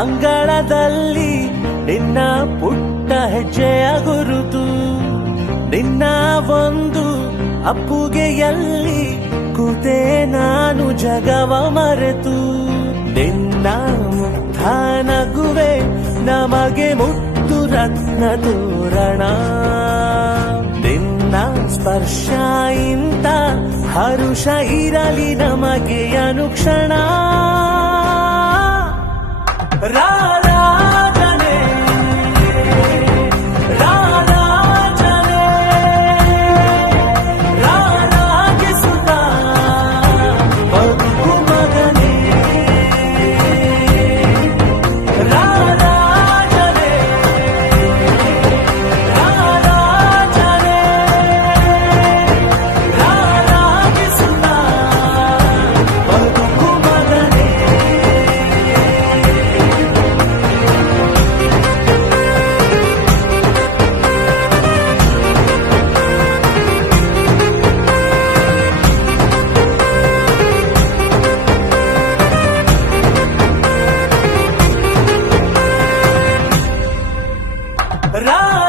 ಅಂಗಳದಲ್ಲಿ ನಿನ್ನ ಪುಟ್ಟ ಹೆಜ್ಜೆಯ ಗುರುತು, ನಿನ್ನ ಒಂದು ಅಪ್ಪುಗೆಯಲ್ಲಿ ಕೂತೆ ನಾನು ಜಗವ ಮರೆತು. ನಿನ್ನ ಮುಗ್ಧ ನಗುವೆ ನಮಗೆ ಮುತ್ತು ರತ್ನ ತೋರಣ, ನಿನ್ನ ಸ್ಪರ್ಶ ಇಂತ ಹರುಷ ಇರಲಿ ನಮಗೆ ಅನುಕ್ಷಣ. ರಾರಾಜನೆ ರಾರಾಜನೆ ರಾರಾಗಿಸುತ್ತ ಬದುಕು ಮಗನೇ. ರಾರಾಜನೆ ರಾರಾಜನೆ ರಾರಾಗಿಸುತ್ತ ಬದುಕು ಮಗನೇ. रा